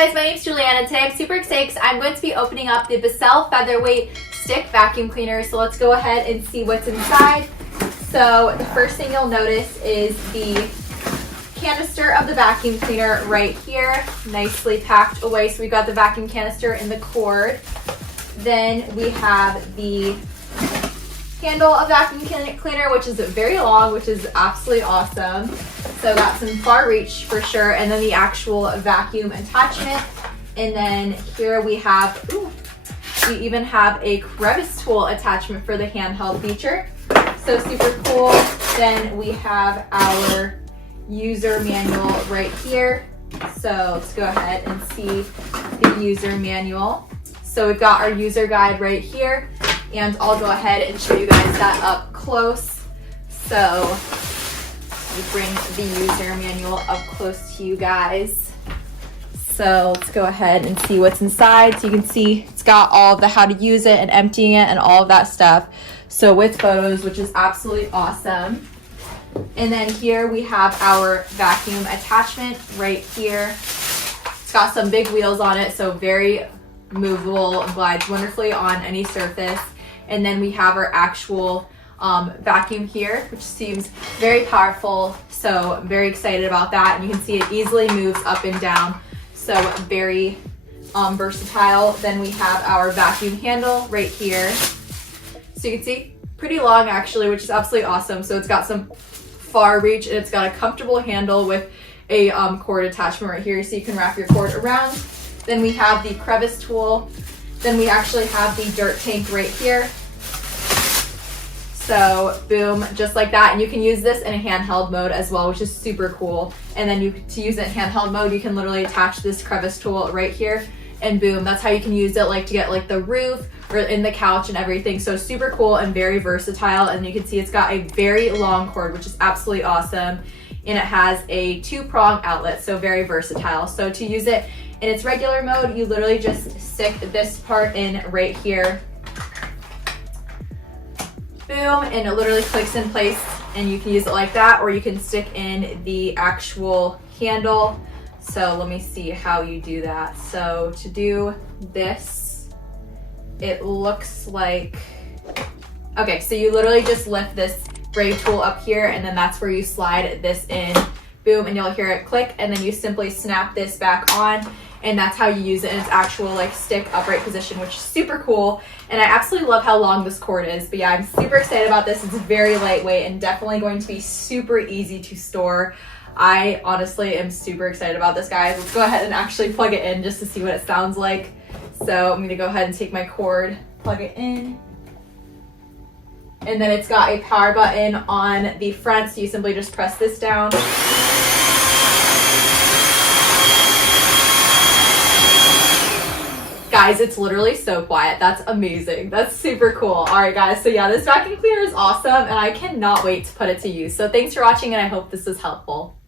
guys, my name is Juliana. Today I'm super excited because I'm going to be opening up the Bissell Featherweight Stick Vacuum Cleaner. So let's go ahead and see what's inside. So the first thing you'll notice is the canister of the vacuum cleaner right here, nicely packed away. So we've got the vacuum canister and the cord. Then we have the handle of vacuum cleaner, which is very long, which is absolutely awesome. So got some far reach for sure, and then the actual vacuum attachment. And then here we have, we even have a crevice tool attachment for the handheld feature. So super cool. Then we have our user manual right here. So let's go ahead and see the user manual. So we've got our user guide right here, and I'll go ahead and show you guys that up close. So we bring the user manual up close to you guys. So let's go ahead and see what's inside. So you can see it's got all of the how to use it and emptying it and all of that stuff. So with photos, which is absolutely awesome. And then here we have our vacuum attachment right here. It's got some big wheels on it, so very movable and glides wonderfully on any surface. And then we have our actual vacuum here, which seems very powerful. So I'm very excited about that. And you can see it easily moves up and down. So very versatile. Then we have our vacuum handle right here. So you can see pretty long actually, which is absolutely awesome. So it's got some far reach and it's got a comfortable handle with a cord attachment right here. So you can wrap your cord around. Then we have the crevice tool. Then we actually have the dirt tank right here. So boom, just like that. And you can use this in a handheld mode as well, which is super cool. And then to use it in handheld mode, you can literally attach this crevice tool right here and boom, that's how you can use it like to get like the roof or in the couch and everything. So super cool and very versatile. And you can see it's got a very long cord, which is absolutely awesome. And it has a 2-prong outlet, so very versatile. So to use it in its regular mode, you literally just stick this part in right here. Boom, and it literally clicks in place and you can use it like that, or you can stick in the actual handle. So let me see how you do that. So to do this, it looks like, okay, so you literally just lift this braid tool up here and then that's where you slide this in, boom, and you'll hear it click, and then you simply snap this back on, and that's how you use it in its actual like stick upright position, which is super cool. And I absolutely love how long this cord is. But yeah, I'm super excited about this. It's very lightweight and definitely going to be super easy to store. I honestly am super excited about this, guys. Let's go ahead and actually plug it in just to see what it sounds like. So I'm gonna go ahead and take my cord, plug it in. And then it's got a power button on the front, so you simply just press this down. Guys, it's literally so quiet. That's amazing. That's super cool. All right, guys. So yeah, this vacuum cleaner is awesome and I cannot wait to put it to use. So thanks for watching and I hope this was helpful.